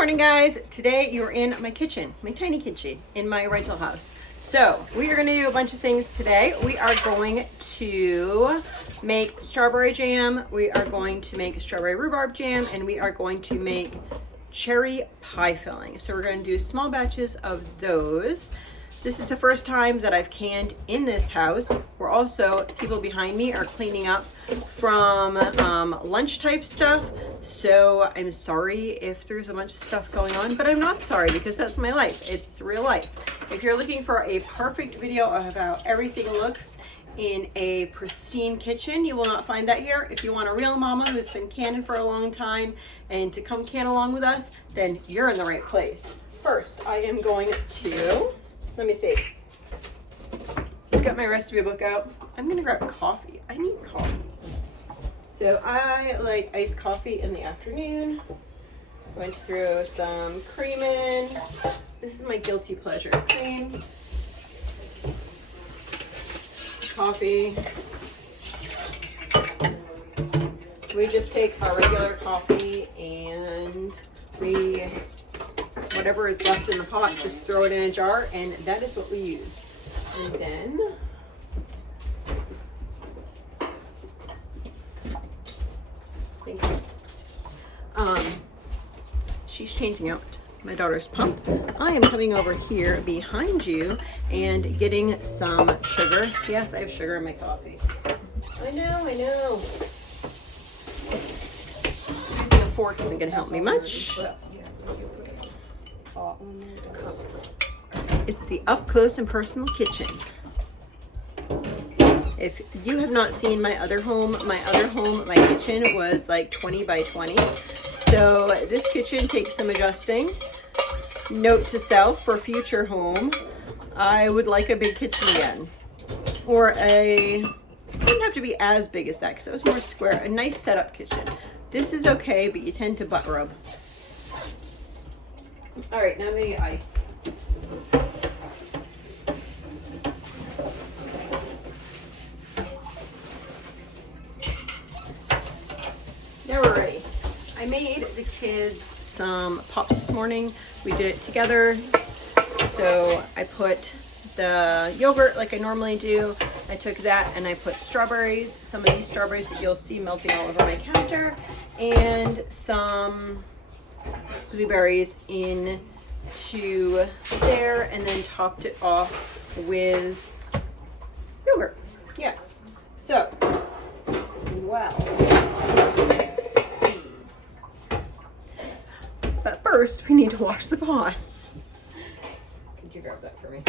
morning, guys. Today you're in my kitchen, my tiny kitchen in my rental house. So we are going to do a bunch of things today. We are going to make strawberry jam, we are going to make strawberry rhubarb jam, and we are going to make cherry pie filling. So we're going to do small batches of those. This is the first time that I've canned in this house. We're also, people behind me are cleaning up from lunch type stuff. So I'm sorry if there's a bunch of stuff going on, but I'm not sorry because that's my life. It's real life. If you're looking for a perfect video of how everything looks in a pristine kitchen, you will not find that here. If you want a real mama who's been canning for a long time and to come can along with us, then you're in the right place. First, I am going to, let me see. I've got my recipe book out. I'm gonna grab coffee. I need coffee. So I like iced coffee in the afternoon. Went through some cream in. This is my guilty pleasure. Cream, coffee. We just take our regular coffee and whatever is left in the pot, just throw it in a jar, and that is what we use. And then she's changing out my daughter's pump. I am coming over here behind you and getting some sugar. Yes, I have sugar in my coffee. I know. Using a fork isn't going to help me much. It's the up close and personal kitchen. If you have not seen my other home, my kitchen was like 20 by 20. So this kitchen takes some adjusting. Note to self for future home, I would like a big kitchen again. Or it wouldn't have to be as big as that because it was more square, a nice setup kitchen. This is okay, but you tend to butt rub. All right, now I'm gonna get ice. Now we're ready. I made the kids some pops this morning. We did it together. So I put the yogurt like I normally do. I took that and I put strawberries, some of these strawberries that you'll see melting all over my counter, and some blueberries into there, and then topped it off with yogurt. Yes. So, wow. But first, we need to wash the pot. Could you grab that for me?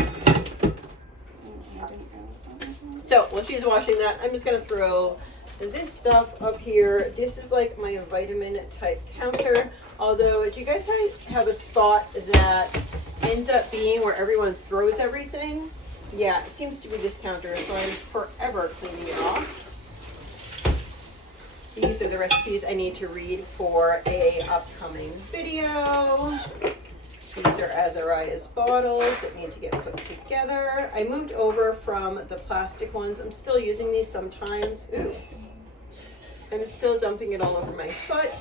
So, while she's washing that, I'm just going to throw this stuff up here. This is like my vitamin type counter. Although, do you guys have a spot that ends up being where everyone throws everything? Yeah, it seems to be this counter, so I'm forever cleaning it off. These are the recipes I need to read for a upcoming video. These are Azariah's bottles that need to get put together. I moved over from the plastic ones. I'm still using these sometimes. Ooh. I'm still dumping it all over my foot.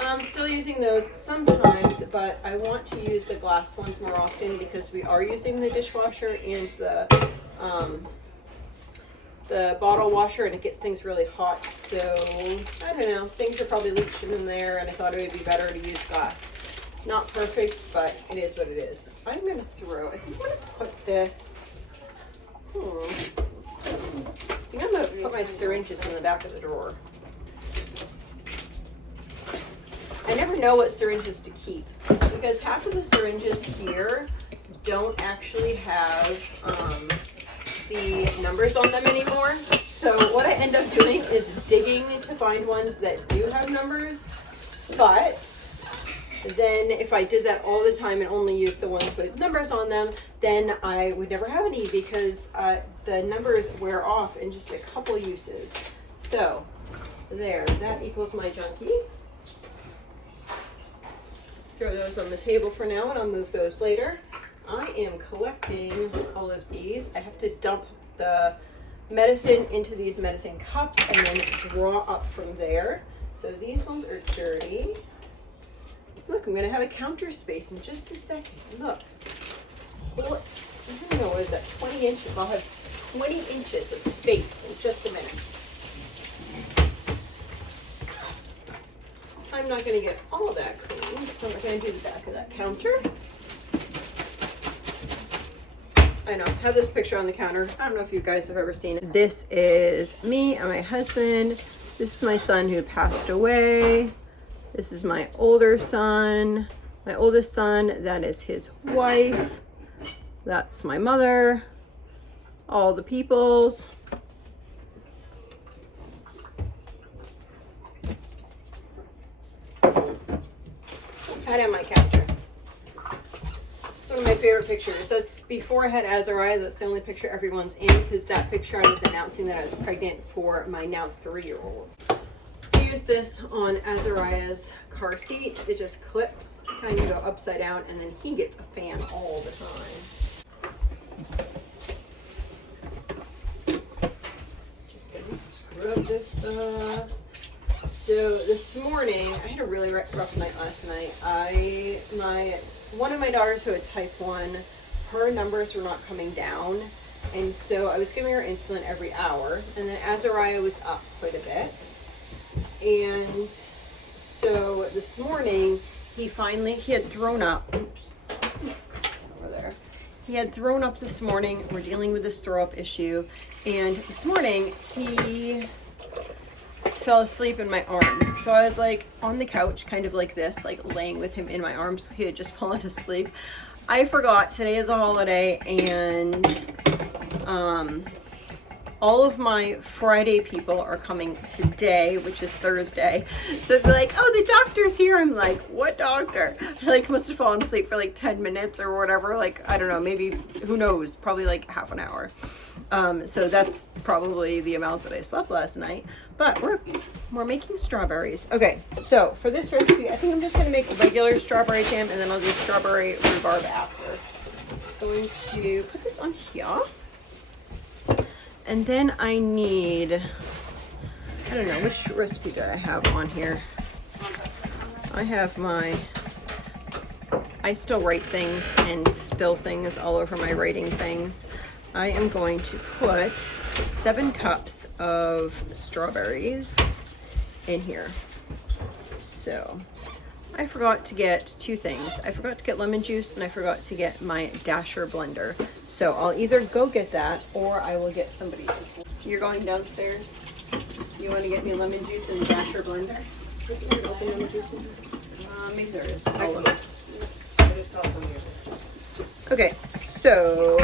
I'm still using those sometimes, but I want to use the glass ones more often because we are using the dishwasher and the bottle washer, and it gets things really hot. So I don't know, things are probably leaching in there, and I thought it would be better to use glass. Not perfect, but it is what it is. I think I'm gonna put this, I think I'm gonna put my syringes in the back of the drawer. I never know what syringes to keep because half of the syringes here don't actually have the numbers on them anymore. So what I end up doing is digging to find ones that do have numbers. But then if I did that all the time and only used the ones with numbers on them, then I would never have any because the numbers wear off in just a couple uses. So there, that equals my junkie. Throw those on the table for now, and I'll move those later. I am collecting all of these. I have to dump the medicine into these medicine cups and then draw up from there. So these ones are dirty. Look, I'm gonna have a counter space in just a second. Look. Well, I don't know, what is that, 20 inches? I'll have 20 inches of space in just a minute. I'm not gonna get all that clean, so I'm not gonna do the back of that counter. I know, have this picture on the counter. I don't know if you guys have ever seen it. This is me and my husband. This is my son who passed away. This is my older son, my oldest son. That is his wife. That's my mother. All the peoples. Had on my counter. It's one of my favorite pictures. That's before I had Azariah. That's the only picture everyone's in, because that picture I was announcing that I was pregnant for my now 3-year-old. I use this on Azariah's car seat. It just clips, kind of go upside down, and then he gets a fan all the time. Just gonna scrub this stuff. So this morning, I had a really rough night last night. One of my daughters who had type 1, her numbers were not coming down. And so I was giving her insulin every hour. And then Azariah was up quite a bit. And so this morning, he had thrown up. Oops. Over there. He had thrown up this morning. We're dealing with this throw up issue. And this morning, he fell asleep in my arms. So I was like on the couch, kind of like this, like laying with him in my arms. He had just fallen asleep. I forgot today is a holiday, and all of my Friday people are coming today, which is Thursday. So they're like, oh, the doctor's here. I'm like, what doctor? I like must have fallen asleep for like 10 minutes or whatever. Like, I don't know, maybe, who knows, probably like half an hour. So that's probably the amount that I slept last night. But we're making strawberries. Okay, so for this recipe, I think I'm just gonna make regular strawberry jam, and then I'll do strawberry rhubarb after. Going to put this on here. And then I need, I don't know, which recipe do I have on here? I have I still write things and spill things all over my writing things. I am going to put 7 cups of strawberries in here. So I forgot to get 2 things. I forgot to get lemon juice, and I forgot to get my dasher blender. So I'll either go get that, or I will get somebody. You're going downstairs? You want to get me lemon juice and dasher blender? Is there open lemon juice in here? Maybe there is. I'll look. Okay, so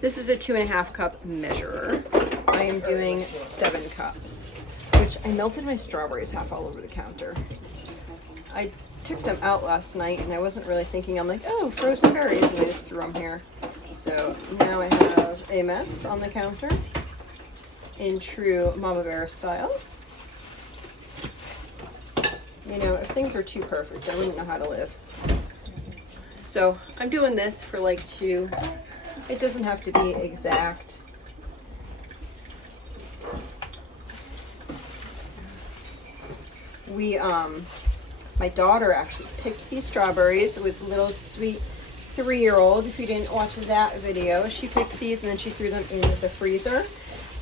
this is a 2.5 cup measure. I am doing 7 cups, which I melted my strawberries half all over the counter. I took them out last night, and I wasn't really thinking. I'm like, oh, frozen berries, and I just threw them here. So now I have a mess on the counter in true Mama Bear style. You know, if things were too perfect, I wouldn't know how to live. So I'm doing this for like 2. It doesn't have to be exact. My daughter actually picked these strawberries with little sweet 3-year-old. If you didn't watch that video, she picked these and then she threw them in the freezer.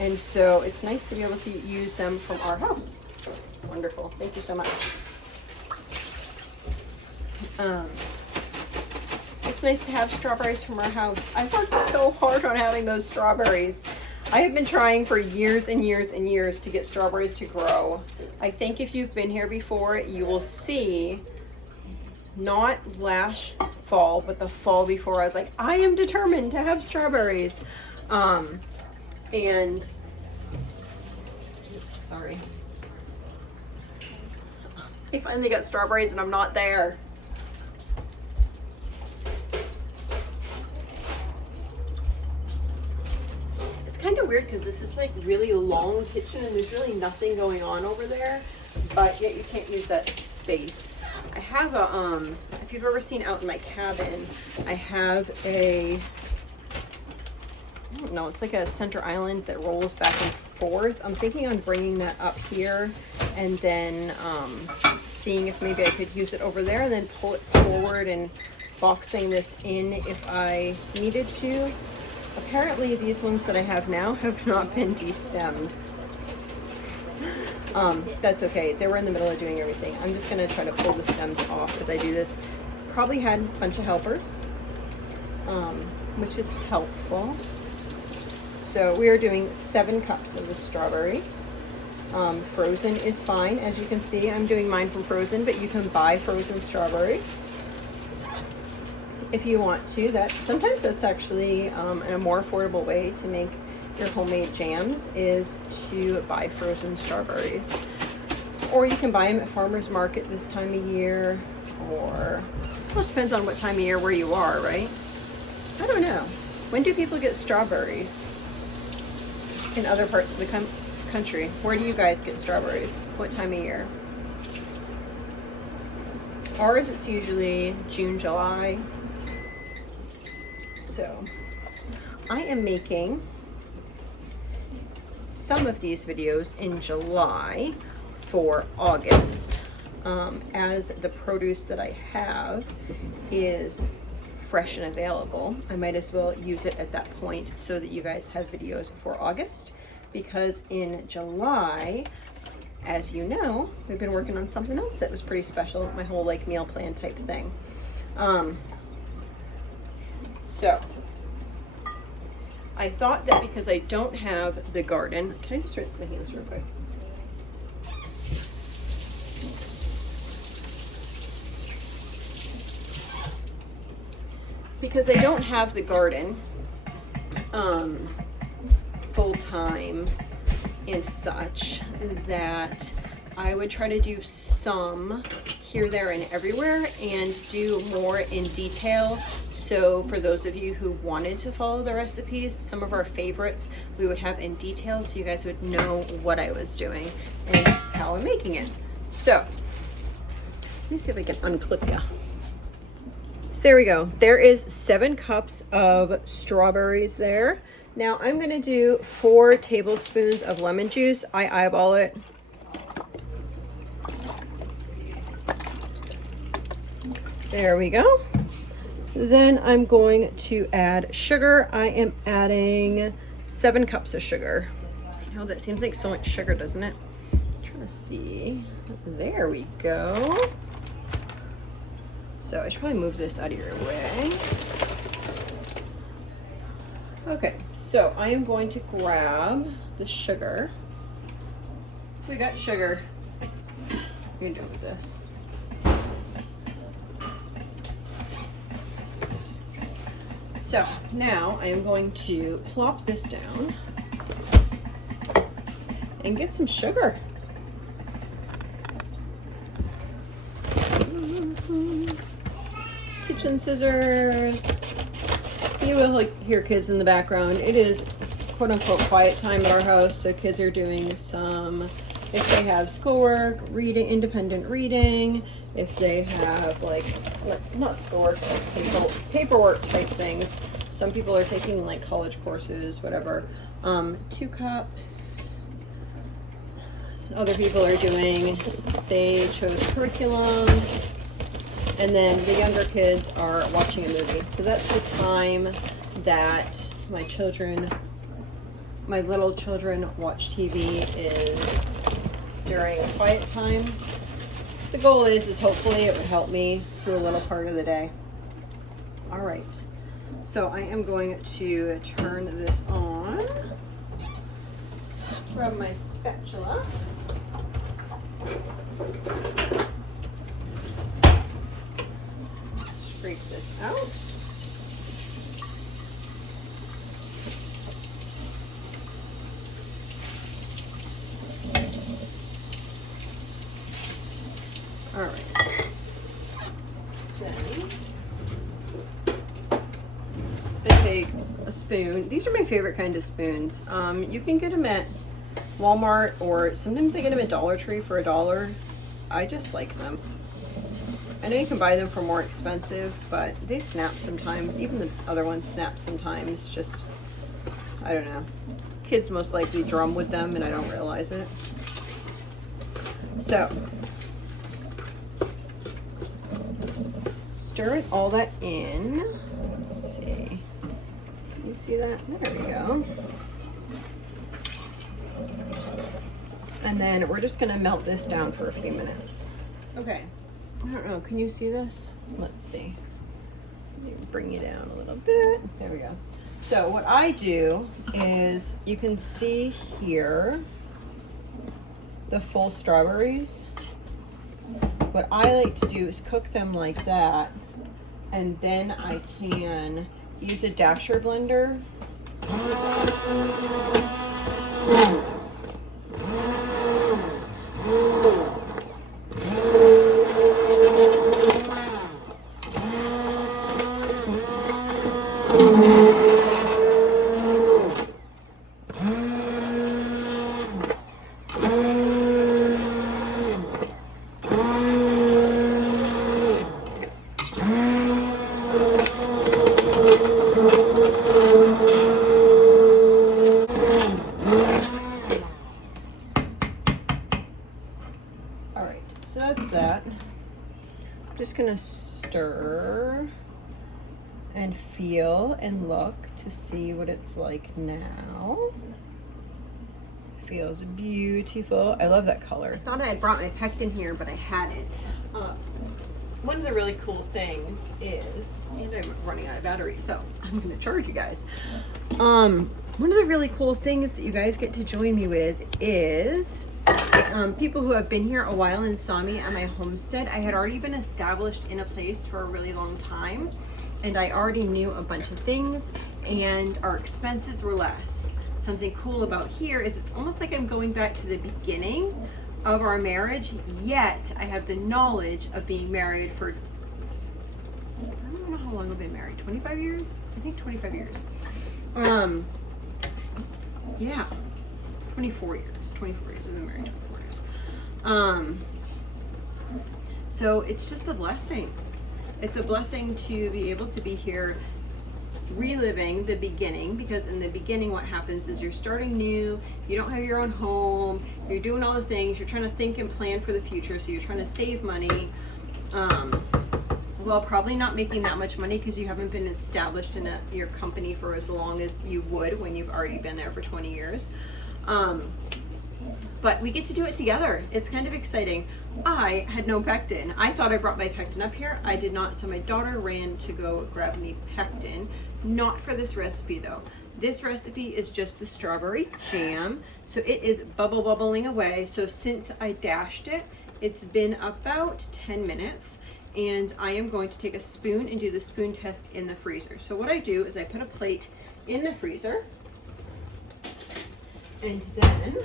And so it's nice to be able to use them from our house. Wonderful. Thank you so much. It's nice to have strawberries from our house. I've worked so hard on having those strawberries. I have been trying for years and years and years to get strawberries to grow. I think if you've been here before, you will see, not last fall, but the fall before, I was like, I am determined to have strawberries. And, oops, sorry. I finally got strawberries and I'm not there. Kind of weird because this is like really long kitchen and there's really nothing going on over there, but yet you can't use that space. I have a if you've ever seen out in my cabin, I have a, I don't know, it's like a center island that rolls back and forth. I'm thinking on bringing that up here and then seeing if maybe I could use it over there and then pull it forward and boxing this in if I needed to. Apparently these ones that I have now have not been destemmed. That's okay. They were in the middle of doing everything. I'm just going to try to pull the stems off as I do this. Probably had a bunch of helpers, which is helpful. So we are doing 7 cups of the strawberries. Frozen is fine. As you can see, I'm doing mine from frozen, but you can buy frozen strawberries if you want to. Sometimes that's actually a more affordable way to make your homemade jams, is to buy frozen strawberries. Or you can buy them at farmer's market this time of year, or, well, it depends on what time of year where you are, right? I don't know. When do people get strawberries in other parts of the country? Where do you guys get strawberries? What time of year? Ours, it's usually June, July. So I am making some of these videos in July for August, as the produce that I have is fresh and available. I might as well use it at that point so that you guys have videos for August, because in July, as you know, we've been working on something else that was pretty special, my whole like meal plan type thing. So I thought that because I don't have the garden, can I just rinse my hands real quick? Because I don't have the garden full time and such, that I would try to do some here, there, and everywhere, and do more in detail. So for those of you who wanted to follow the recipes, some of our favorites we would have in detail, so you guys would know what I was doing and how I'm making it. So let me see if I can unclip you. So there we go. There is 7 cups of strawberries there. Now I'm going to do 4 tablespoons of lemon juice. I eyeball it. There we go. Then I'm going to add sugar. I am adding 7 cups of sugar. I know that seems like so much sugar, doesn't it? I'm trying to see. There we go. So I should probably move this out of your way. Okay, so I am going to grab the sugar. We got sugar. What are you doing with this? So now I am going to plop this down and get some sugar. Kitchen scissors. You will hear kids in the background. It is quote unquote quiet time at our house, so kids are doing some, if they have schoolwork, reading, independent reading, if they have like not schoolwork, like paperwork type things. Some people are taking like college courses, whatever. 2 cups. Other people are doing, they chose curriculum. And then the younger kids are watching a movie. So that's the time that my little children watch TV, is during quiet time. The goal is hopefully it would help me through a little part of the day. All right. So I am going to turn this on. Grab my spatula. Scrape this out. All right. Then I take a spoon. These are my favorite kind of spoons. You can get them at Walmart, or sometimes I get them at Dollar Tree for $1. I just like them. I know you can buy them for more expensive, but they snap sometimes. Even the other ones snap sometimes. Just, I don't know. Kids most likely drum with them and I don't realize it. So, stir all that in. Let's see. Can you see that? There we go. And then we're just gonna melt this down for a few minutes. Okay. I don't know, can you see this? Let's see. Let me bring you down a little bit. There we go. So what I do is, you can see here the full strawberries. What I like to do is cook them like that, and then I can use a dasher blender. So that's that. I'm just gonna stir and feel and look to see what it's like now. Feels beautiful. I love that color. I thought I had brought my pectin here, but I hadn't. One of the really cool things is, and I'm running out of battery, so I'm gonna charge you guys. One of the really cool things that you guys get to join me with is people who have been here a while and saw me at my homestead. I had already been established in a place for a really long time, and I already knew a bunch of things, and our expenses were less. Something cool about here is it's almost like I'm going back to the beginning of our marriage, yet I have the knowledge of being married for, I don't know how long I've been married, 25 years? I think 25 years. Yeah, 24 years. 24 years. I've been married 24 years. So it's just a blessing. It's a blessing to be able to be here reliving the beginning, because in the beginning what happens is you're starting new, you don't have your own home, you're doing all the things, you're trying to think and plan for the future, so you're trying to save money, well, probably not making that much money because you haven't been established in your company for as long as you would when you've already been there for 20 years. But we get to do it together. It's kind of exciting. I had no pectin. I thought I brought my pectin up here. I did not, so my daughter ran to go grab me pectin. Not for this recipe though. This recipe is just the strawberry jam. So it is bubbling away. So since I dashed it, it's been about 10 minutes. And I am going to take a spoon and do the spoon test in the freezer. So what I do is I put a plate in the freezer, and then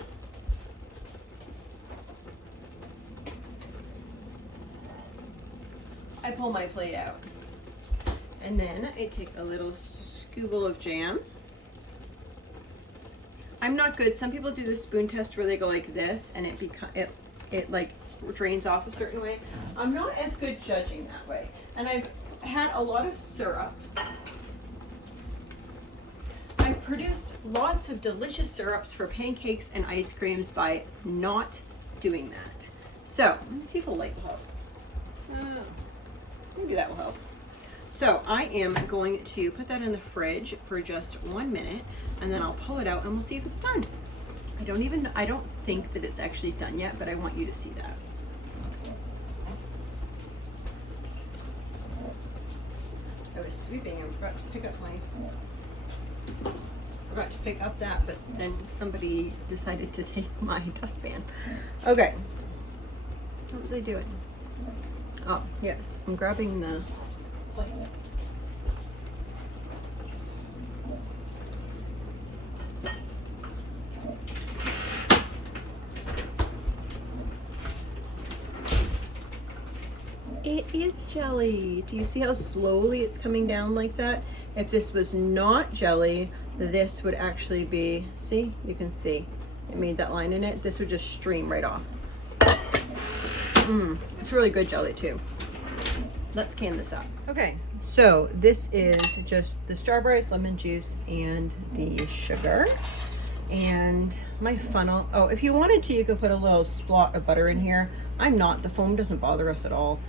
I pull my plate out, and then I take a little scoobful of jam. I'm not good. Some people do the spoon test where they go like this, and it like drains off a certain way. I'm not as good judging that way, and I've had a lot of syrups. I've produced lots of delicious syrups for pancakes and ice creams by not doing that. So let me see if a light will help. Maybe that will help. So I am going to put that in the fridge for just 1 minute, and then I'll pull it out and we'll see if it's done. I don't think that it's actually done yet, but I want you to see that. I was sweeping and forgot to pick up that, but then somebody decided to take my dustpan. Okay. What was I doing? Oh, yes, I'm grabbing the plate. It is jelly. Do you see how slowly it's coming down like that? If this was not jelly, this would actually be, see, you can see it made that line in it. This would just stream right off. It's really good jelly too. Let's can this up. Okay, so this is just the strawberries, lemon juice, and the sugar. And my funnel, oh, if you wanted to, you could put a little splot of butter in here. I'm not, the foam doesn't bother us at all.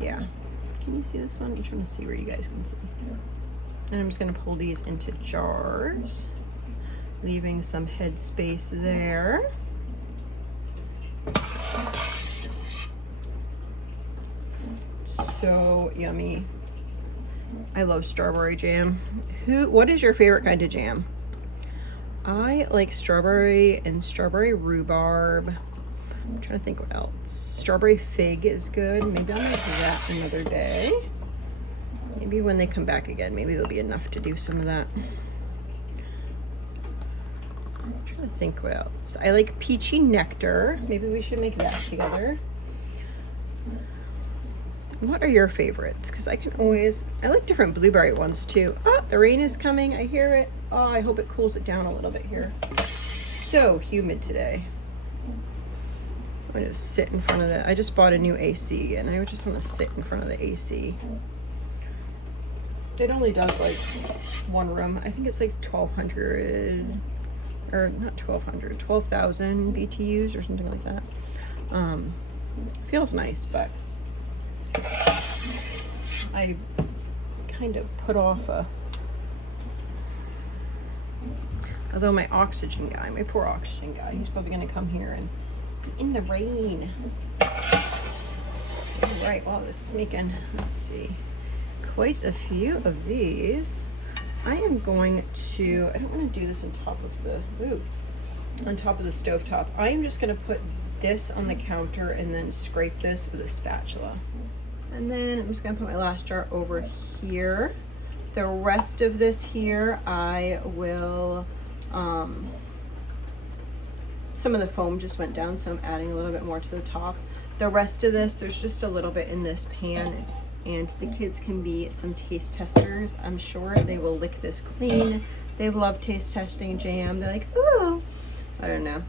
Yeah. Can you see this one? I'm trying to see where you guys can see. And I'm just gonna pull these into jars, leaving some head space there. So yummy. I love strawberry jam. What is your favorite kind of jam? I like strawberry and strawberry rhubarb. I'm trying to think what else. Strawberry fig is good. Maybe I'll make that another day. Maybe when they come back again, maybe there'll be enough to do some of that. I'm trying to think what else. I like peachy nectar. Maybe we should make that together. What are your favorites? Because I like different blueberry ones too. Oh, the rain is coming. I hear it. Oh, I hope it cools it down a little bit here. So humid today. I'm going to sit in front of the, I just bought a new AC and I just want to sit in front of the AC. It only does like one room. I think it's like 1,200, or not 1,200, 12,000 BTUs or something like that. Feels nice, but I kind of put off although my oxygen guy, my poor oxygen guy, he's probably gonna come here and be in the rain. All right, well, this is making, let's see, quite a few of these. I am going to, I don't want to do this on top of the stovetop. I am just going to put this on the counter and then scrape this with a spatula. And then I'm just going to put my last jar over here. The rest of this here, I will, some of the foam just went down, so I'm adding a little bit more to the top. The rest of this, there's just a little bit in this pan, and the kids can be some taste testers. I'm sure they will lick this clean. They love taste testing jam. They're like, ooh, I don't know.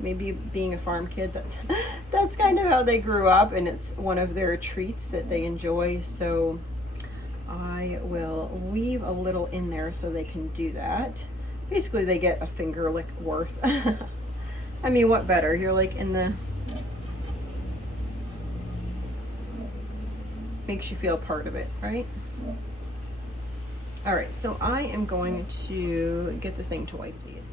Maybe being a farm kid, that's kind of how they grew up, and it's one of their treats that they enjoy. So I will leave a little in there so they can do that. Basically, they get a finger lick worth. I mean, what better? You're like in the, makes you feel part of it, right? All right, so I am going to get the thing to wipe these.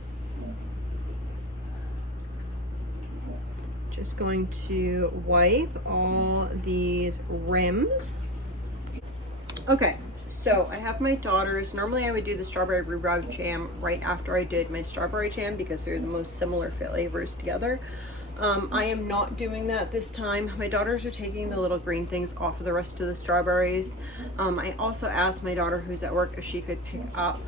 Just going to wipe all these rims. Okay, so I have my daughters. Normally I would do the strawberry rhubarb jam right after I did my strawberry jam because they're the most similar flavors together. I am not doing that this time. My daughters are taking the little green things off of the rest of the strawberries. I also asked my daughter who's at work if she could pick up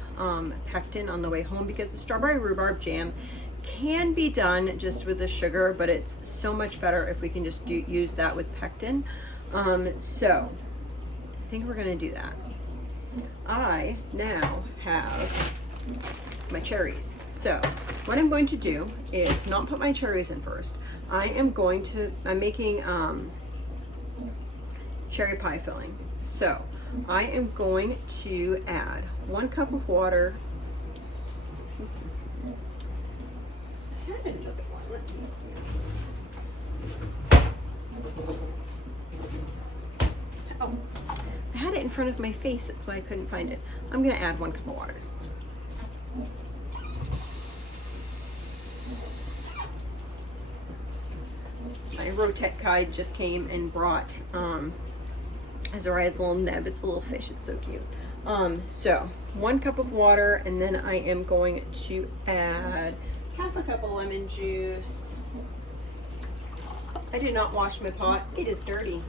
pectin on the way home because the strawberry rhubarb jam can be done just with the sugar, but it's so much better if we can just use that with pectin. So I think we're gonna do that. I now have my cherries. So what I'm going to do is not put my cherries in first. I'm making cherry pie filling. So I am going to add 1 cup of water. I had another one, let me see. Oh, I had it in front of my face, that's why I couldn't find it. I'm gonna add 1 cup of water. My Rotette guide just came and brought Azariah's little neb. It's a little fish, it's so cute. So 1 cup of water, and then I am going to add half a cup of lemon juice. I did not wash my pot. It is dirty.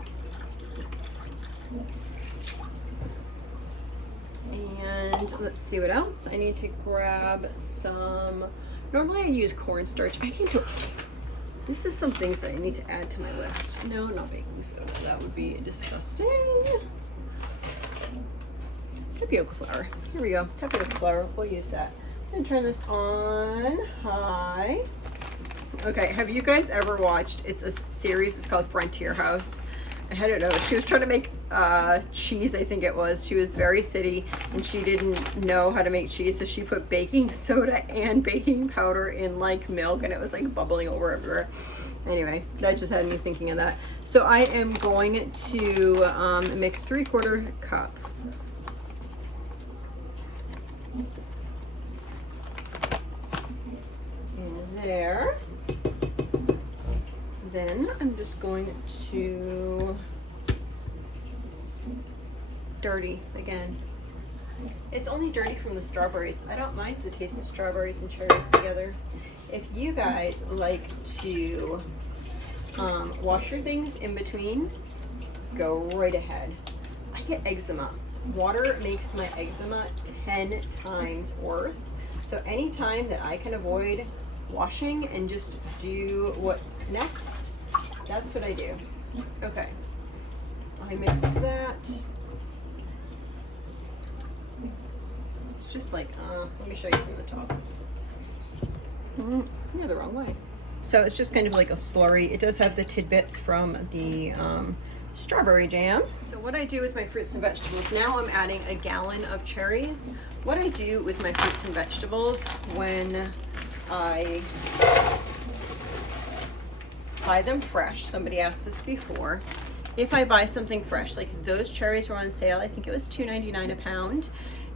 And let's see what else. I need to grab some, normally I use cornstarch. This is some things that I need to add to my list. No, not baking soda. That would be disgusting. Tapioca flour. Here we go. Tapioca flour. We'll use that. And turn this on high. Okay, have you guys ever watched, it's a series, it's called Frontier House. I don't know, she was trying to make cheese, I think it was. She was very city and she didn't know how to make cheese, so she put baking soda and baking powder in like milk, and it was like bubbling over everywhere. Anyway, that just had me thinking of that. So I am going to mix 3/4 cup. In there. Then I'm just going to dirty again. It's only dirty from the strawberries. I don't mind the taste of strawberries and cherries together. If you guys like to wash your things in between, go right ahead. I get eczema. Water makes my eczema 10 times worse. So anytime that I can avoid washing and just do what's next, that's what I do. Okay, I mixed that. It's just like, let me show you from the top. You're the wrong way. So it's just kind of like a slurry. It does have the tidbits from the strawberry jam. So what I do with my fruits and vegetables, now I'm adding a gallon of cherries. What I do with my fruits and vegetables when I buy them fresh, somebody asked this before, if I buy something fresh, like those cherries were on sale, I think it was $2.99 a pound.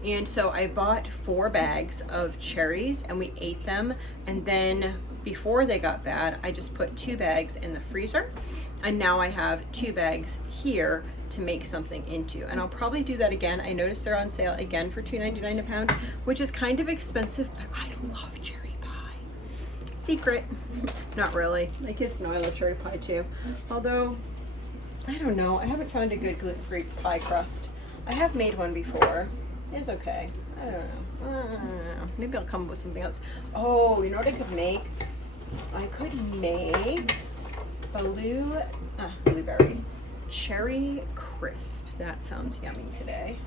And so I bought 4 bags of cherries and we ate them. And then before they got bad, I just put 2 bags in the freezer. And now I have 2 bags here to make something into. And I'll probably do that again. I noticed they're on sale again for $2.99 a pound, which is kind of expensive, but I love cherry pie. Secret. Not really. My kids know I love cherry pie too. Although, I don't know. I haven't found a good gluten-free pie crust. I have made one before. It's okay. I don't know. Maybe I'll come up with something else. Oh, you know what I could make? I could make blueberry cherry crisp. That sounds yummy today.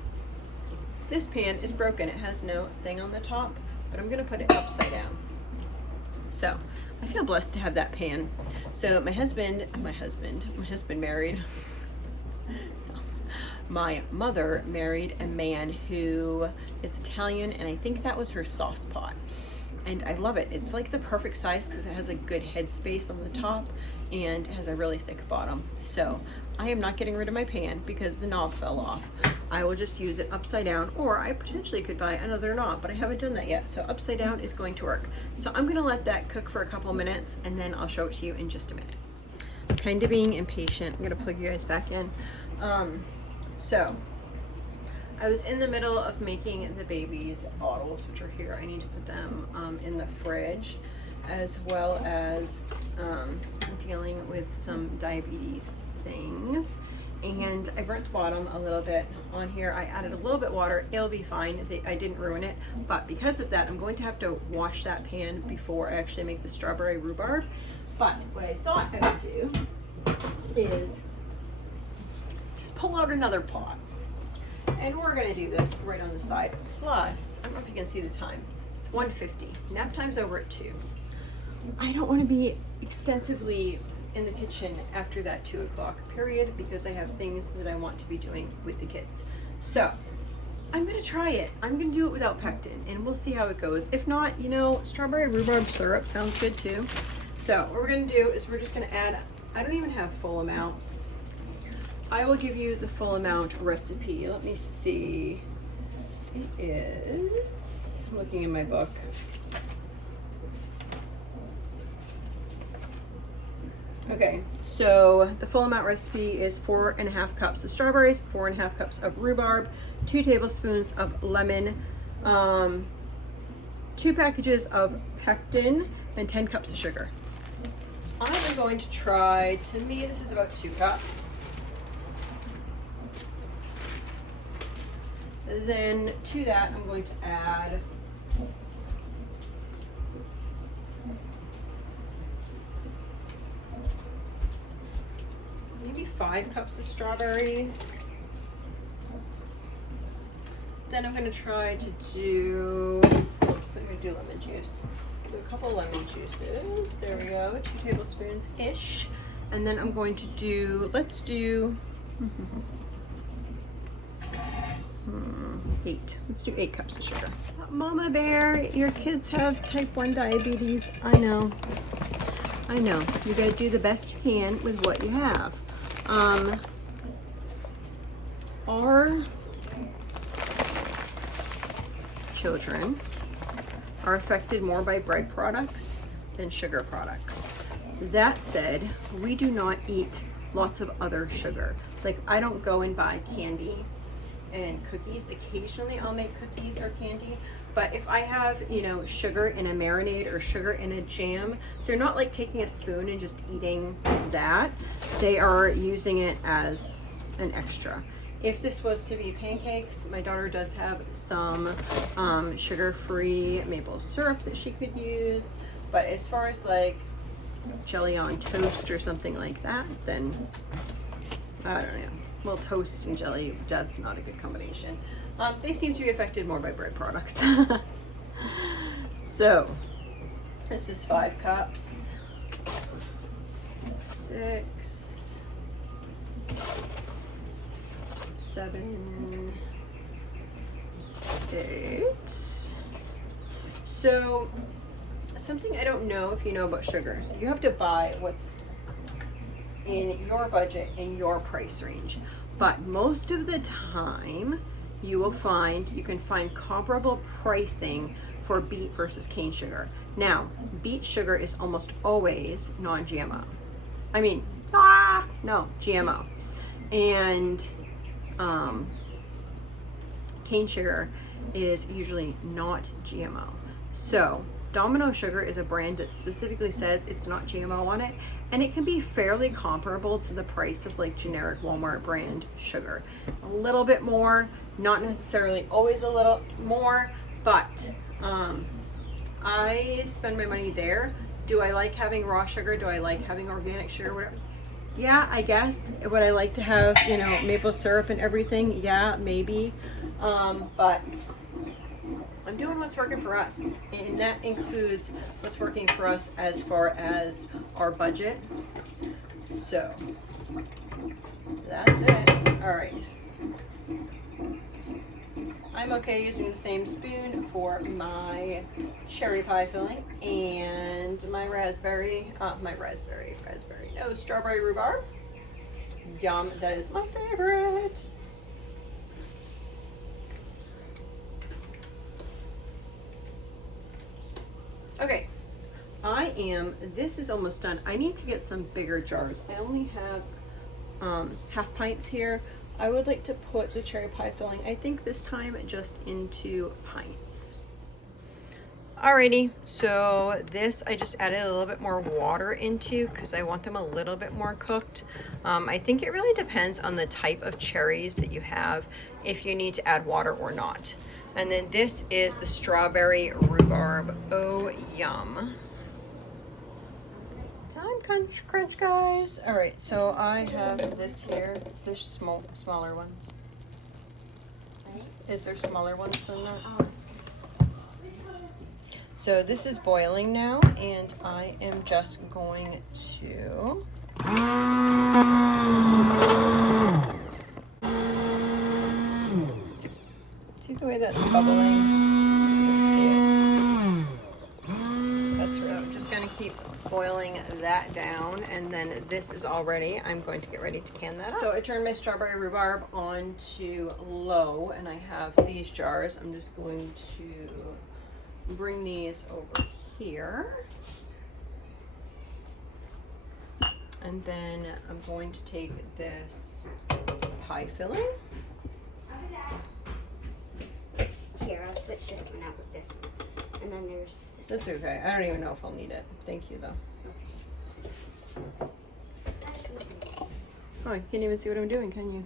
This pan is broken. It has no thing on the top, but I'm gonna put it upside down. So I feel blessed to have that pan. So my husband married. My mother married a man who is Italian, and I think that was her sauce pot. And I love it. It's like the perfect size because it has a good head space on the top and has a really thick bottom. So I am not getting rid of my pan because the knob fell off. I will just use it upside down, or I potentially could buy another knob, but I haven't done that yet. So upside down is going to work. So I'm gonna let that cook for a couple minutes and then I'll show it to you in just a minute. Kind of being impatient. I'm gonna plug you guys back in. So I was in the middle of making the baby's bottles, which are here. I need to put them in the fridge, as well as dealing with some diabetes things. And I burnt the bottom a little bit on here. I added a little bit water. It'll be fine. I didn't ruin it. But because of that, I'm going to have to wash that pan before I actually make the strawberry rhubarb. But what I thought I would do is pull out another pot, and we're going to do this right on the side. Plus, I don't know if you can see the time, it's 1:50. Nap time's over at 2. I don't want to be extensively in the kitchen after that 2 o'clock period because I have things that I want to be doing with the kids. So I'm going to try it. I'm going to do it without pectin and we'll see how it goes. If not, you know, strawberry rhubarb syrup sounds good too. So what we're going to do is we're just going to add, I don't even have full amounts. I will give you the full amount recipe. Let me see. It is, I'm looking in my book. Okay, so the full amount recipe is 4.5 cups of strawberries, 4.5 cups of rhubarb, 2 tablespoons of lemon, 2 packages of pectin, and 10 cups of sugar. I'm going to try, to me this is about 2 cups. Then to that, I'm going to add maybe 5 cups of strawberries. Then I'm going to try to do, oops, I'm going to do lemon juice. Do a couple lemon juices. There we go, 2 tablespoons-ish. And then I'm going to do, let's do 8. Let's do 8 cups of sugar. Mama Bear, your kids have type 1 diabetes. I know. I know, you gotta do the best you can with what you have. Our children are affected more by bread products than sugar products. That said, we do not eat lots of other sugar. Like, I don't go and buy candy and cookies. Occasionally I'll make cookies or candy, but if I have, you know, sugar in a marinade or sugar in a jam, they're not like taking a spoon and just eating that. They are using it as an extra. If this was to be pancakes, my daughter does have some sugar-free maple syrup that she could use, but as far as like jelly on toast or something like that, then I don't know. Well, toast and jelly, that's not a good combination. They seem to be affected more by bread products. So, this is 5 cups. 6, 7, 8. So, something I don't know if you know about sugars. You have to buy what's in your budget, in your price range. But most of the time, you can find comparable pricing for beet versus cane sugar. Now, beet sugar is almost always non-GMO. I mean, no, GMO. And cane sugar is usually not GMO. So, Domino Sugar is a brand that specifically says it's not GMO on it, and it can be fairly comparable to the price of like generic Walmart brand sugar. A little bit more, not necessarily always a little more, but I spend my money there. Do I like having raw sugar? Do I like having organic sugar? Whatever. Yeah, I guess. Would I like to have, you know, maple syrup and everything? Yeah, maybe. But I'm doing what's working for us, and that includes what's working for us as far as our budget. So that's it. All right. I'm okay using the same spoon for my cherry pie filling and my strawberry rhubarb. Yum, that is my favorite. Okay, this is almost done. I need to get some bigger jars. I only have half pints here. I would like to put the cherry pie filling, I think this time, just into pints. Alrighty, so this I just added a little bit more water into because I want them a little bit more cooked. I think it really depends on the type of cherries that you have, if you need to add water or not. And then this is the strawberry rhubarb. Oh, yum. Time crunch, guys. All right, so I have this here. There's smaller ones. Is there smaller ones than that? So this is boiling now, and I am just going to see the way that's bubbling. That's right. I'm just going to keep boiling that down, and then this is all ready. I'm going to get ready to can that up. So I turned my strawberry rhubarb on to low, and I have these jars. I'm just going to bring these over here. And then I'm going to take this pie filling. Here, I'll switch this one out with this one. And then there's this That's one. okay. I don't even know if I'll need it. Thank you, though. Oh, you can't even see what I'm doing, can you?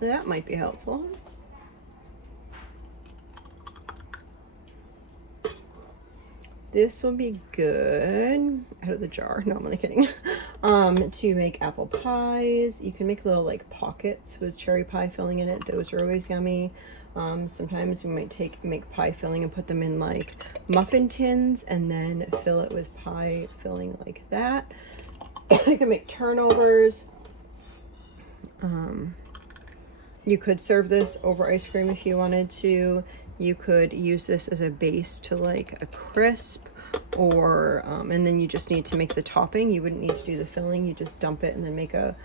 That might be helpful. This will be good out of the jar. No, I'm only kidding. To make apple pies. You can make little like pockets with cherry pie filling in it. Those are always yummy. Sometimes we might make pie filling and put them in like muffin tins and then fill it with pie filling like that. You can make turnovers. You could serve this over ice cream if you wanted to. You could use this as a base to like a crisp, or and then you just need to make the topping. You wouldn't need to do the filling. You just dump it and then make a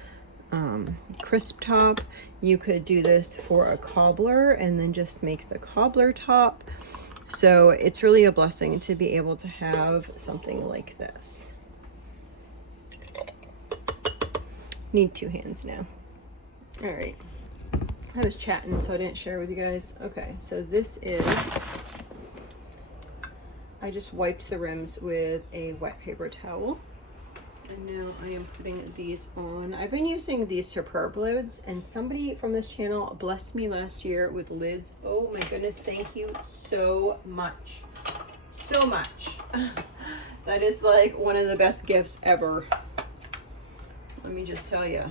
crisp top. You could do this for a cobbler and then just make the cobbler top. So it's really a blessing to be able to have something like this. Need 2 hands now. All right. I was chatting, so I didn't share with you guys. Okay, so this is, I just wiped the rims with a wet paper towel. And now I am putting these on. I've been using these Superb lids, and somebody from this channel blessed me last year with lids. Oh my goodness, thank you so much. So much. That is like one of the best gifts ever. Let me just tell you.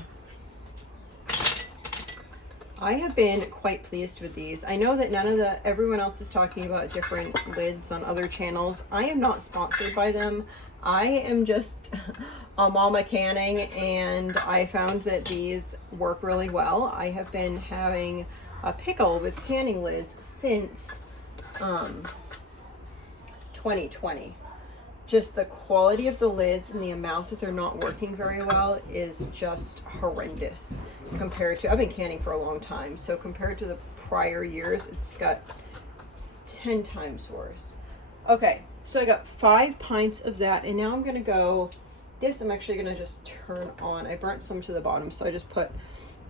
I have been quite pleased with these. I know that everyone else is talking about different lids on other channels. I am not sponsored by them. I am just a mama canning, and I found that these work really well. I have been having a pickle with canning lids since 2020. Just the quality of the lids and the amount that they're not working very well is just horrendous compared to, I've been canning for a long time, so compared to the prior years, it's got 10 times worse. Okay, so I got 5 pints of that, and now I'm gonna go, this I'm actually gonna just turn on. I burnt some to the bottom, so I just put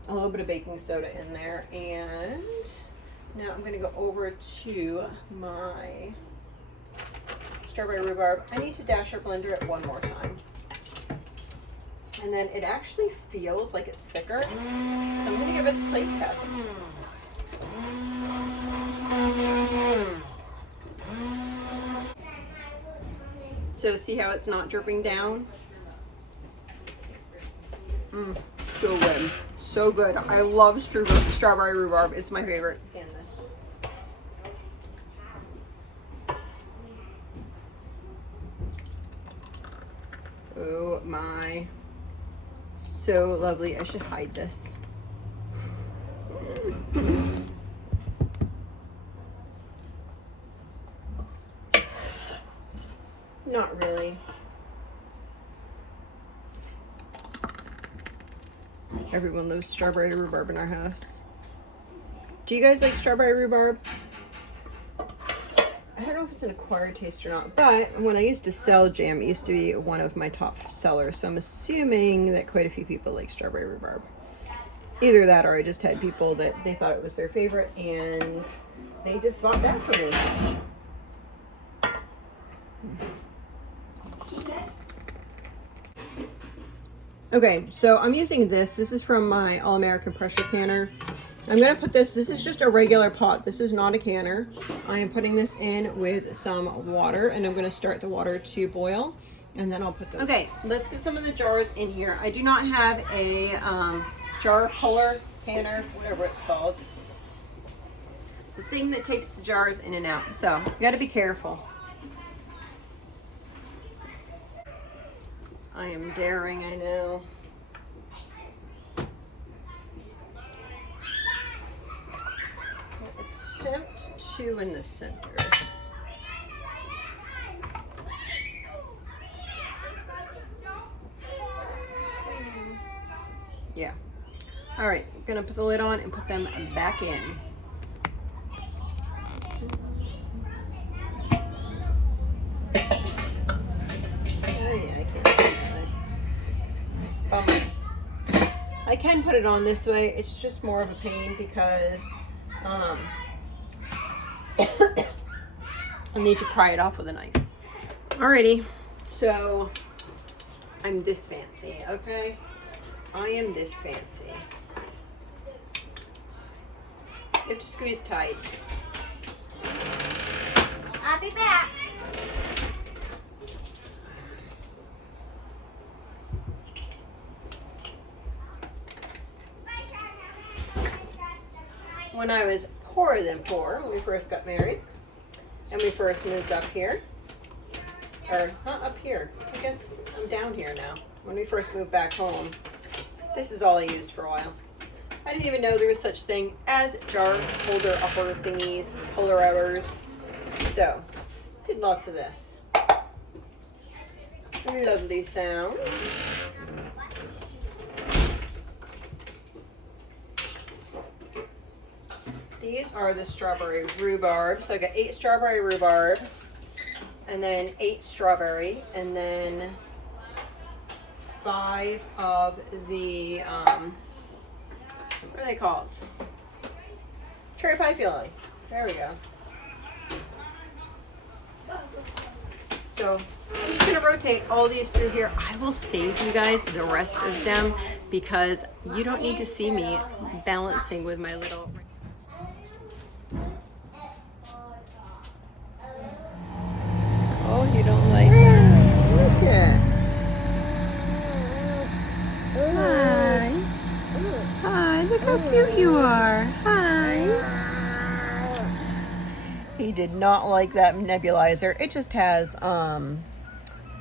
a little bit of baking soda in there, and now I'm gonna go over to my strawberry rhubarb. I need to dash or blender it one more time. And then it actually feels like it's thicker, so I'm gonna give it a plate test. So see how it's not dripping down? So good. So good. I love strawberry rhubarb. It's my favorite. Scan this. Oh my. So lovely. I should hide this. Not really. Everyone loves strawberry rhubarb in our house. Do you guys like strawberry rhubarb? I don't know if it's an acquired taste or not, but when I used to sell jam, it used to be one of my top sellers, so I'm assuming that quite a few people like strawberry rhubarb. Either that, or I just had people that they thought it was their favorite and they just bought that for me. Okay, so I'm using this. This is from my All-American pressure canner. I'm gonna put this is just a regular pot. This is not a canner. I am putting this in with some water, and I'm gonna start the water to boil, and then I'll put those. Okay, let's get some of the jars in here. I do not have a jar puller, canner, whatever it's called. The thing that takes the jars in and out. So you gotta be careful. I am daring, I know. Attempt 2 in the center. Yeah. All right, I'm gonna put the lid on and put them back in. I can put it on this way. It's just more of a pain because I need to pry it off with a knife. Alrighty, so I'm this fancy, okay? I am this fancy. You have to squeeze tight. I'll be back. When I was poorer than poor, when we first got married, and we first moved up here, or not up here, I guess I'm down here now. When we first moved back home, this is all I used for a while. I didn't even know there was such thing as jar holder upper thingies, puller outers. So, did lots of this. Lovely sound. These are the strawberry rhubarb. So I got 8 strawberry rhubarb, and then 8 strawberry, and then 5 of the, what are they called? Cherry pie filling. There we go. So I'm just gonna rotate all these through here. I will save you guys the rest of them because you don't need to see me balancing with my little. Oh, you don't like that? Look at. Hi. Hi, look how cute you are. Hi. He did not like that nebulizer. It just has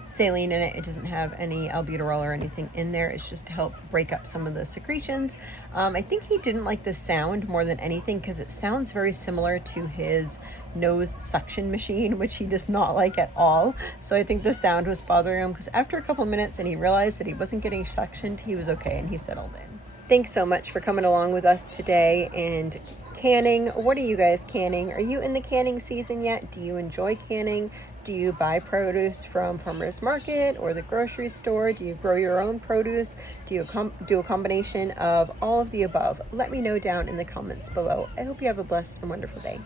saline in it. It doesn't have any albuterol or anything in there. It's just to help break up some of the secretions. I think he didn't like the sound more than anything because it sounds very similar to his nose suction machine, which he does not like at all. So I think the sound was bothering him because after a couple minutes and he realized that he wasn't getting suctioned, he was okay and he settled in. Thanks so much for coming along with us today and canning. What are you guys canning? Are you in the canning season yet? Do you enjoy canning? Do you buy produce from farmers market or the grocery store? Do you grow your own produce? Do you do a combination of all of the above? Let me know down in the comments below. I hope you have a blessed and wonderful day.